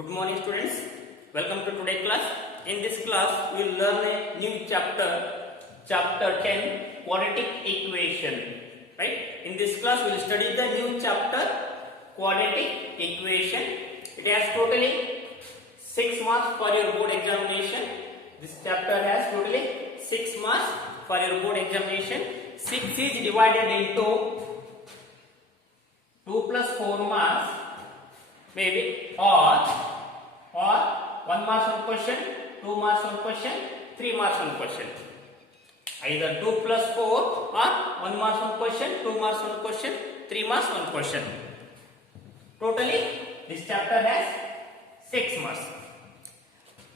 Good morning students, welcome to today's class. In this class we will learn a new chapter, chapter 10, quadratic equation. Right? In this class we will study the new chapter, quadratic equation. It has totally 6 marks for your board examination. This chapter has totally 6 marks for your board examination. 6 is divided into 2 plus 4 marks maybe or 1 marks on question, 2 marks on question, 3 marks on question. Either 2 plus 4 or 1 marks on question, 2 marks on question, 3 marks on question. Totally this chapter has 6 marks.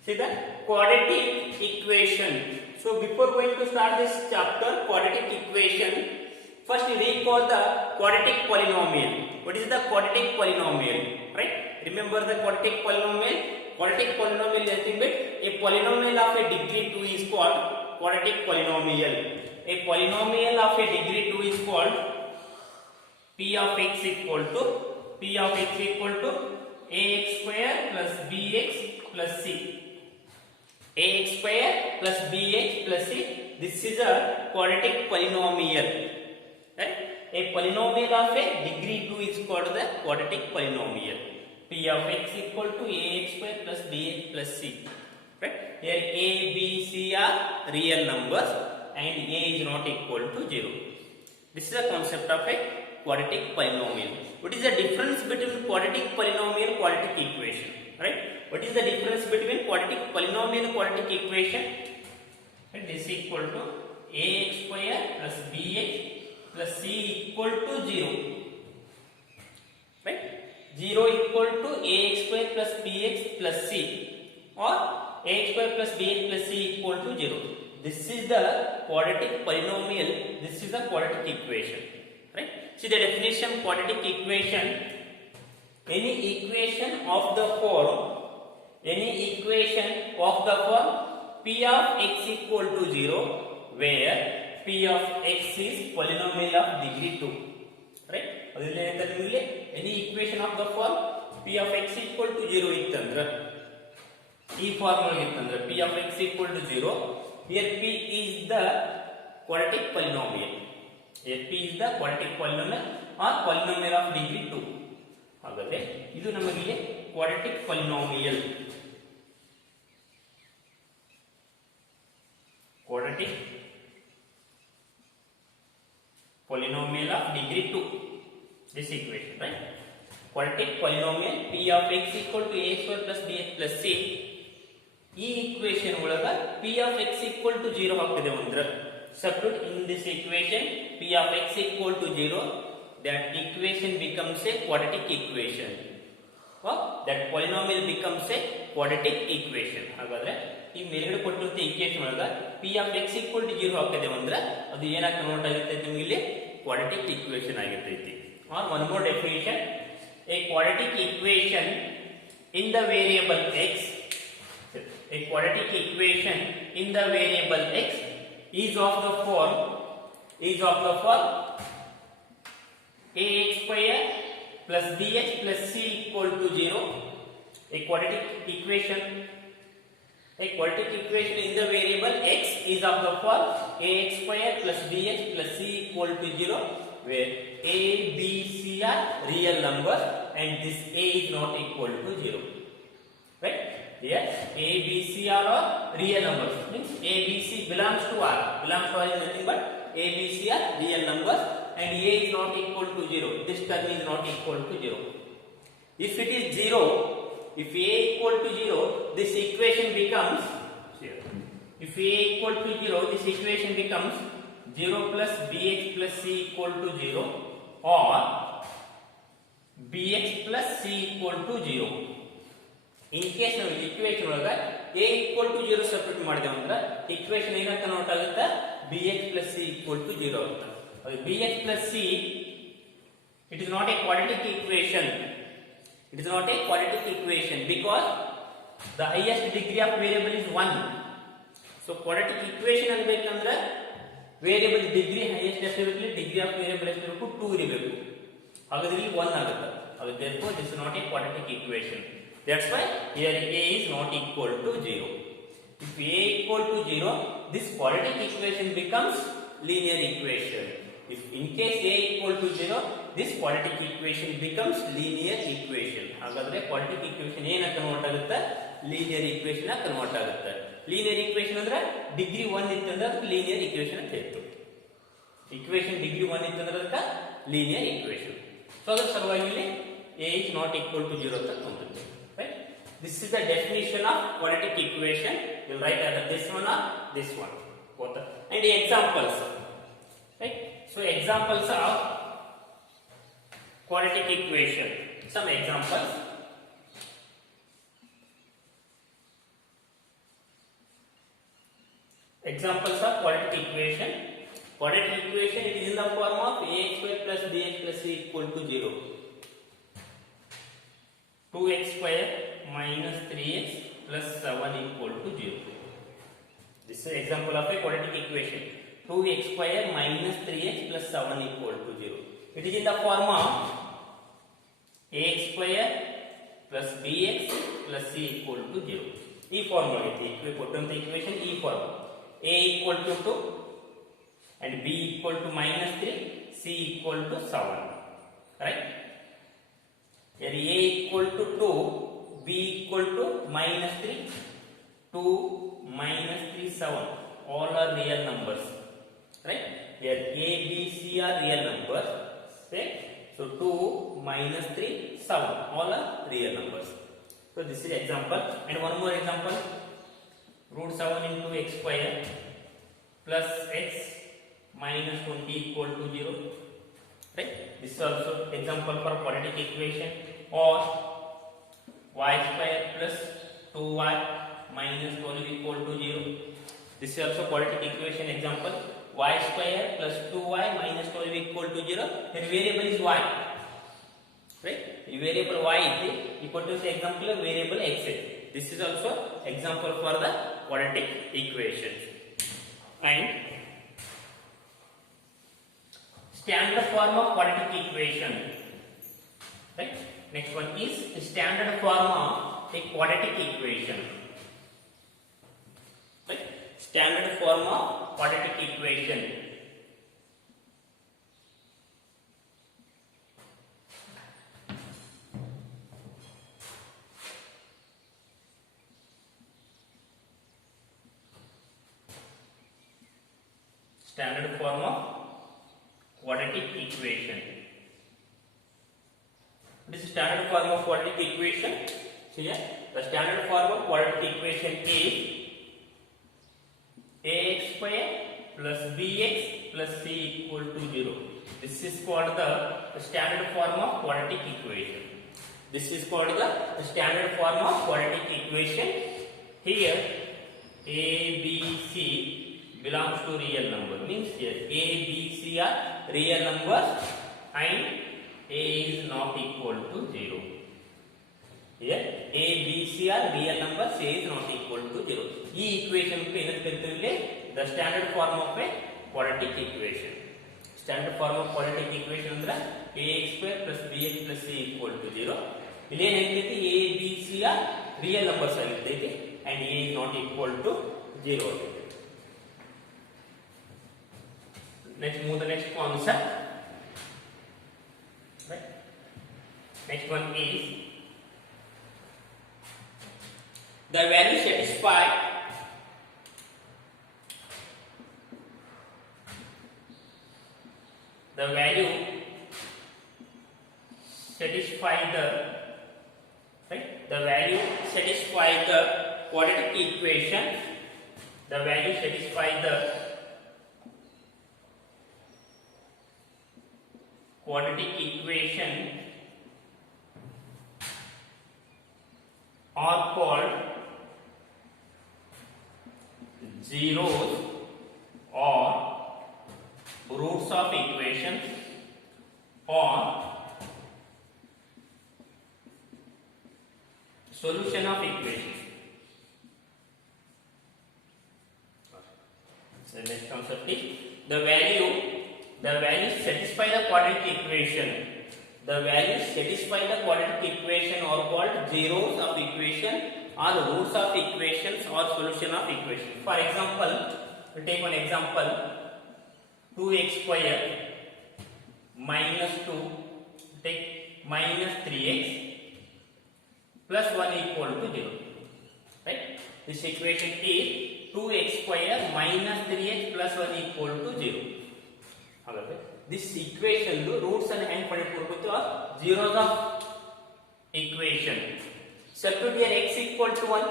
See the quadratic equation. So before going to start this chapter, quadratic equation, first recall the quadratic polynomial. What is the quadratic polynomial? Right? Remember the quadratic polynomial? Quadratic polynomial is nothing but a polynomial of a degree 2 is called quadratic polynomial. A polynomial of a degree 2 is called p of x equal to ax square plus bx plus c. Ax square plus bx plus c. This is a quadratic polynomial. Right? A polynomial of a degree 2 is called the quadratic polynomial. P of x equal to ax square plus bx plus c. Right? Here a, b, c are real numbers and a is not equal to 0. This is the concept of a quadratic polynomial. What is the difference between quadratic polynomial and quadratic equation? Right? What is the difference between quadratic polynomial and quadratic equation? Right? This is equal to ax square plus bx plus c equal to 0. Right? 0 equal to ax square plus bx plus c or ax square plus bx plus c equal to 0. This is the quadratic polynomial. This is the quadratic equation. Right? See the definition quadratic equation. Any equation of the form p of x equal to 0 where p of x is polynomial of degree 2. Right? Any equation of the form p of x equal to 0 ittandre ee formula ittandre p of x equal to 0. Here p is the quadratic polynomial. Here p is the quadratic polynomial or polynomial of degree 2. ಹಾಗಾದ್ರೆ ಇದು ನಮಗೆ quadratic polynomial. Quadratic polynomial of degree 2. This equation, right? Quadratic polynomial p of x equal to ax square plus bx plus c. ಈ equation ಒಳಗ p of x equal to 0 ಆಗ್ತಿದೆ ಅಂದ್ರೆ substitute in this equation p of x equal to 0, that equation becomes a quadratic equation. Or that polynomial becomes a quadratic equation. ಹಾಗಾದ್ರೆ ಈ ಮೇಲ್ಗಡೆ ಕೊಟ್ಟಿರುವಂತ equation ಒಳಗ p of x equal to 0 ಆಗ್ತಿದೆ ಅಂದ್ರೆ ಅದು ಏನಾಗಿ ಕನ್ವರ್ಟ್ ಆಗುತ್ತೆ ನಿಮಗೆ ಇಲ್ಲಿ quadratic equation ಆಗಿರ್ತೈತಿ. Or one more definition, a quadratic equation in the variable x, a quadratic equation in the variable x is of the form ax square plus bx plus c equal to 0. A quadratic equation in the variable x is of the form ax square plus bx plus c equal to 0 where a, b, c are real numbers and this a is not equal to 0. Right? Here a, b, c are all real numbers. Means a, b, c belongs to r. Belongs to r is nothing but a, b, c are real numbers and a is not equal to 0. This term is not equal to 0. If it is 0, if a equal to 0, this equation becomes, if a equal to 0, this equation becomes 0 plus bx plus c equal to 0 or bx plus c equal to 0. In case ನಾವು equation ಒಳಗ a equal to 0 substitute ಮಾಡಿದೆವು ಅಂದ್ರೆ equation ಏನಾಗಿ convert ಆಗುತ್ತೆ bx plus c equal to 0 ಆಗುತ್ತೆ. ಅದು bx plus c, it is not a quadratic equation. It is not a quadratic equation because the highest degree of variable is 1. So quadratic equation ಅನ್ನಬೇಕಂದ್ರೆ variable degree highest ಎಷ್ಟಿರಬೇಕು, degree of variable ಎಷ್ಟಿರಬೇಕು 2 ಇರಬೇಕು. ಹಾಗಾದ್ರೆ ಇಲ್ಲಿ 1 ಆಗುತ್ತೆ. Therefore this is not a quadratic equation. That's why here a is not equal to 0. If a equal to 0, this quadratic equation becomes linear equation. If in case a equal to 0, this quadratic equation becomes linear equation. ಹಾಗಾದ್ರೆ quadratic equation ಏನ convert ಆಗುತ್ತೆ? linear equation ಆಗಿ convert ಆಗುತ್ತೆ. linear equation ಅಂದ್ರೆ degree 1 ಇತ್ತಂದ್ರೆ ಅದು linear equation ಅಂತ ಹೇಳ್ತು. equation ಡಿಗ್ರಿ 1 ಇತ್ತಂದ್ರೆ ಅದಕ್ಕೆ linear equation. So ಅದರ ಸಲುವಾಗಿ ಇಲ್ಲಿ a is not equal to 0 ಅಂತ ತಗೊಂಡಿದ್ದೀವಿ. Right? This is the definition of quadratic equation. You write either this one or this one. Both. And the examples. Right? So examples of quadratic equation. Some examples. Examples of quadratic equation. Quadratic equation, it is in the form of ax square plus bx plus c equal to 0. 2x square minus 3x plus 7 equal to 0. This is an example of a quadratic equation. 2x square minus 3x plus 7 equal to 0. It is in the form of ax square plus bx plus c equal to 0. E formula is the equation E formula. A equal to 2 and b equal to minus 3, c equal to 7. Right? Here a equal to 2, b equal to minus 3, 2 minus 3, 7. All are real numbers. Right? Here a, b, c are real numbers. Right? So 2 minus 3, 7. All are real numbers. So this is example. And one more example. Root 7 into x square plus x minus 20 equal to 0. Right? This is also example for quadratic equation. Or y square plus 2y minus 12 equal to 0. This is also quadratic equation example. Y square plus 2y minus 12 equal to 0. Then variable is y. Right? The variable y is equal to the example of variable x. This is also example for the quadratic equation. And standard form of quadratic equation. Right? Next one is standard form of a quadratic equation. Right? Standard form of quadratic equation. Standard form of quadratic equation. This is standard form of quadratic equation. Here, the standard form of quadratic equation is ax square plus bx plus c equal to 0. This is called the standard form of quadratic equation. This is called the standard form of quadratic equation. Here, a, b, c belongs to real number. Means here a, b, c are real numbers and a is not equal to 0. Here a, b, c are real numbers, a is not equal to 0. E equation the standard form of a quadratic equation. Standard form of quadratic equation andre ax square plus bx plus c equal to 0. ಇಲ್ಲಿ ಏನಾಗಿದೆ a, b, c are real numbers ಆಗಿರುತ್ತೆ and a is not equal to 0. Let's move the next concept. Right? Next one is the value satisfy the value satisfy the right the value satisfy the quadratic equation. The value satisfy the quadratic equation are called zeros or roots of equations or solution of equations. So next concept is the value satisfy the quadratic equation. the values satisfy the quadratic equation are called zeros of equation or roots of equations or solution of equation. For example, we take one example, 2x square minus 2, take minus 3x plus 1 equal to 0. Right? This equation is 2x square minus 3x plus 1 equal to 0. However, this equation roots and hand or zeros of equation. Substitute here x equal to 1.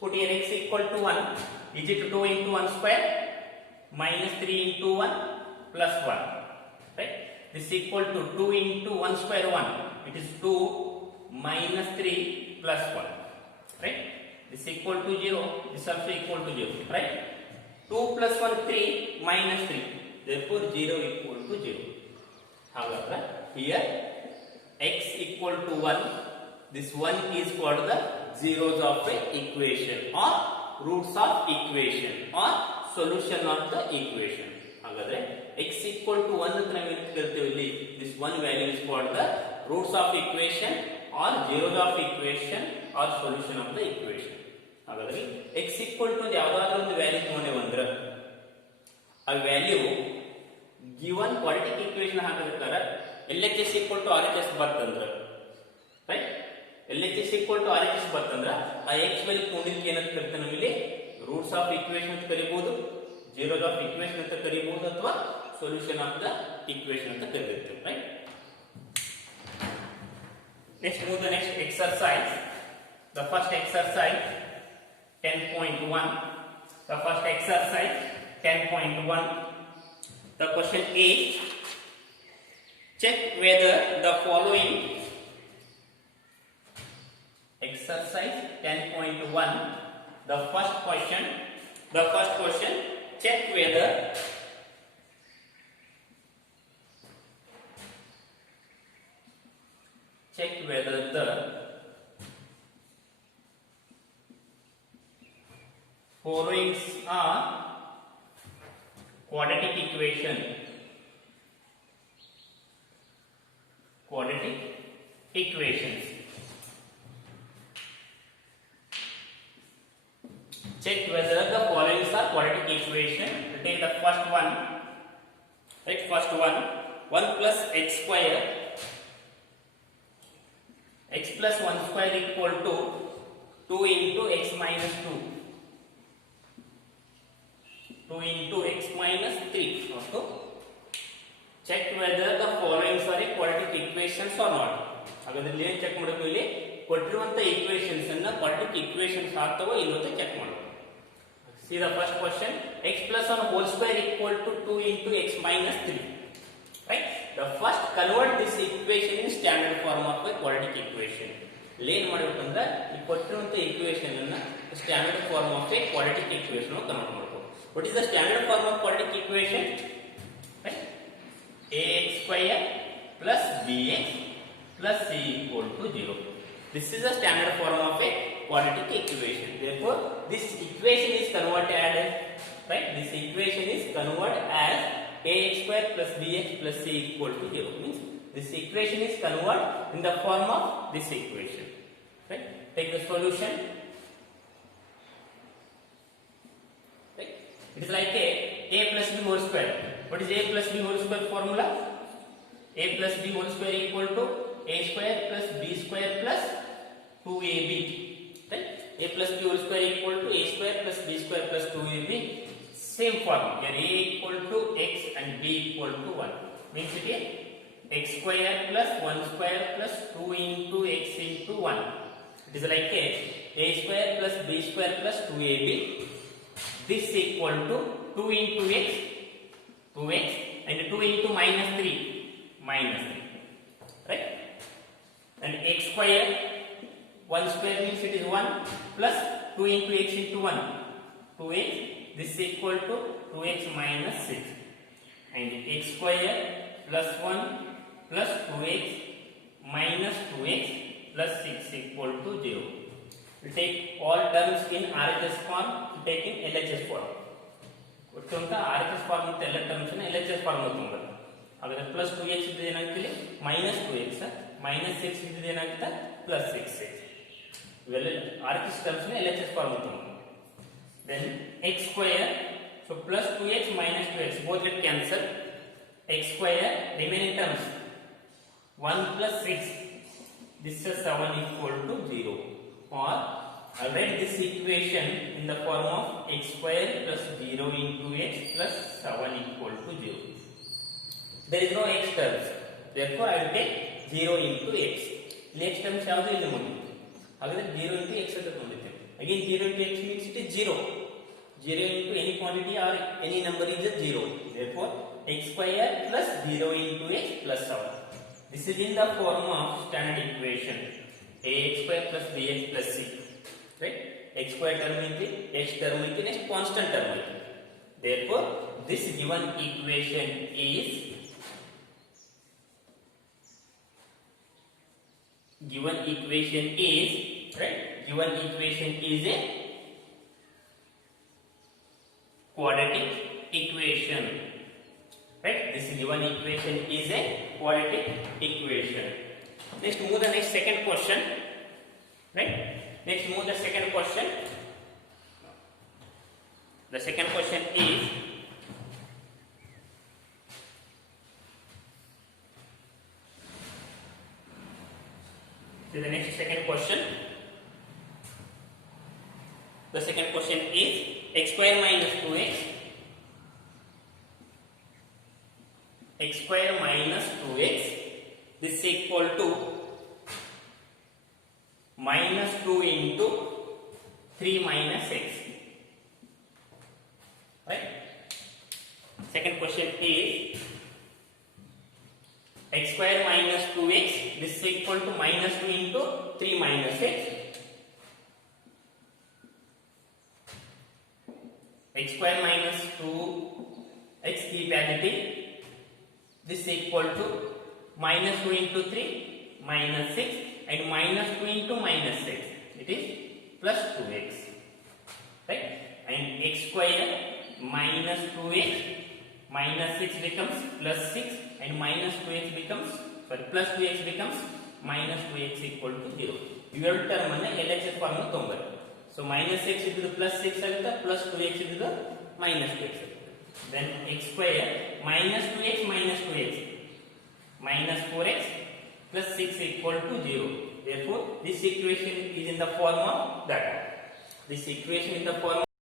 Put here x equal to 1. Is it 2 into 1 square minus 3 into 1 plus 1. Right? This is equal to 2 into 1 square 1. It is 2 minus 3 plus 1. Right? This is equal to 0. This is also equal to 0. Right? 2 plus 1 3 minus 3. Therefore 0 equal to 0. However, here x equal to 1. This 1 is called the zeros of a equation or roots of equation or solution of the equation. However, x equal to 1 this one value is called the roots of equation or zeros of equation or solution of the equation. However, x equal to the value a value given quadratic equation LHS equal to RHS ಬರ್ತಂದ್ರ right LHS equal to RHS ಬರ್ತಂದ್ರ ಆ x value ತಗೊಂಡಿದ್ದಕ್ಕೆ ಏನಂತ ಕರೀತೀವಿ ನಾವಿಲ್ಲಿ roots of equation ಅಂತ ಕರೀಬಹುದು zeros of equation ಅಂತ ಕರೀಬಹುದು ಅಥವಾ solution of the equation ಅಂತ ಕರೀತೀವಿ right. Let's move the next exercise. The first exercise 10.1. The first exercise 10.1. The question is, check whether the following exercise 10.1. The first question, check whether the following are quadratic equations. Check whether the following are quadratic equation. Take the first one. Right, first one. 1 plus x square. X plus 1 square equal to 2 into x minus 2. 2 into x minus 3. Also, check whether the following are quadratic equations or not. ಹಾಗಾದ್ರೆ ಏನು check ಮಾಡಬೇಕು ಇಲ್ಲಿ ಕೊಟ್ಟಿರುವಂತ equations ಅನ್ನು quadratic equations ಆಗ್ತವೋ ಇಲ್ಲೋ ಅಂತ check ಮಾಡಬೇಕು. See the first question, x plus 1 whole square equal to 2 into x minus 3. Right? The first convert this equation in standard form of a quadratic equation. ಏನು ಮಾಡಬೇಕಂದ್ರೆ ಈ ಕೊಟ್ಟಿರುವಂತ equation ಅನ್ನು standard form of a quadratic equation ಅನ್ನು convert ಮಾಡಬೇಕು. What is the standard form of quadratic equation? Right? ax square plus bx plus c equal to 0. This is the standard form of a quadratic equation. Therefore, this equation is converted as, right? This equation is converted as ax square plus bx plus c equal to 0. Means this equation is converted in the form of this equation. Right? Take the solution. Right? It is like a plus b whole square. What is a plus b whole square formula? A plus b whole square equal to a square plus b square plus 2ab. Right? A plus b whole square equal to a square plus b square plus 2ab. Same form. Here a equal to x and b equal to 1. Means it is x square plus 1 square plus 2 into x into 1. It is like a square plus b square plus 2ab. This equal to 2 into x, 2x, and 2 into minus 3, minus 3. Right? And x square, 1 square means it is 1 plus 2 into x into 1, 2x. This is equal to 2x minus 6. And x square plus 1 plus 2x minus 2x plus 6 equal to 0. We take all terms in RHS form, we take in LHS form. RHS form ಎಲ್ಲ terms in LHS form ಹಾಗಾದ್ರೆ plus 2x ಇದ್ದು ಏನಾಗ್ತಿದೆ minus 2x minus 6 ಇದ್ದು ಏನಾಗುತ್ತೆ plus 6x ಇವೆಲ್ಲ RHS terms ನ LHS form ತಗೊಂಡು then x square so plus 2x minus 2x both get cancel x square remaining terms 1 plus 6 this is 7 equal to 0 or I'll write this equation in the form of x square plus 0 into x plus 7 equal to 0. There is no x terms. Therefore, I will take 0 into x. X terms ಯಾವುದು ಇಲ್ಲಿ ಮುಗಿತು. ಹಾಗಾದ್ರೆ 0 into x ಅಂತ ತಗೊಂಡಿದ್ದೇವೆ. Again 0 into x means it is 0. 0 into any quantity or any number is a 0. Therefore, x square plus 0 into x plus 7. This is in the form of standard equation. Ax square plus bx plus c. Right? X square term into x term into next constant term. Therefore, this given equation is right? Given equation is a quadratic equation. Right? This given equation is a quadratic equation. Next, move the next second question. Right? Next, move the second question. The second question is the next second question. The second question is x square minus 2x. X square minus 2x. This is equal to minus 2 into 3 minus x. Right? Second question is x square minus 2x. This is equal to minus 2 into 3 minus x. X square minus 2x keep as it is. This is equal to minus 2 into 3 minus 6 and minus 2 into minus 6. It is plus 2x. Right? And x square minus 2x minus 6 becomes plus 6 and minus 2x becomes plus 2x becomes minus 2x equal to 0. ಇವೆರಡು term ಅನ್ನು LHS form ಅಲ್ಲಿ ತಗೊಂಡ್ಬರ್ರಿ. So minus 6 ಇದ್ದು plus 6 ಆಗುತ್ತೆ, plus 2x ಇದ್ದು minus 2x ಆಗುತ್ತೆ. Then x square minus 2x minus 2x minus 4x plus 6 equal to 0. Therefore, this equation is in the form of that. This equation in the form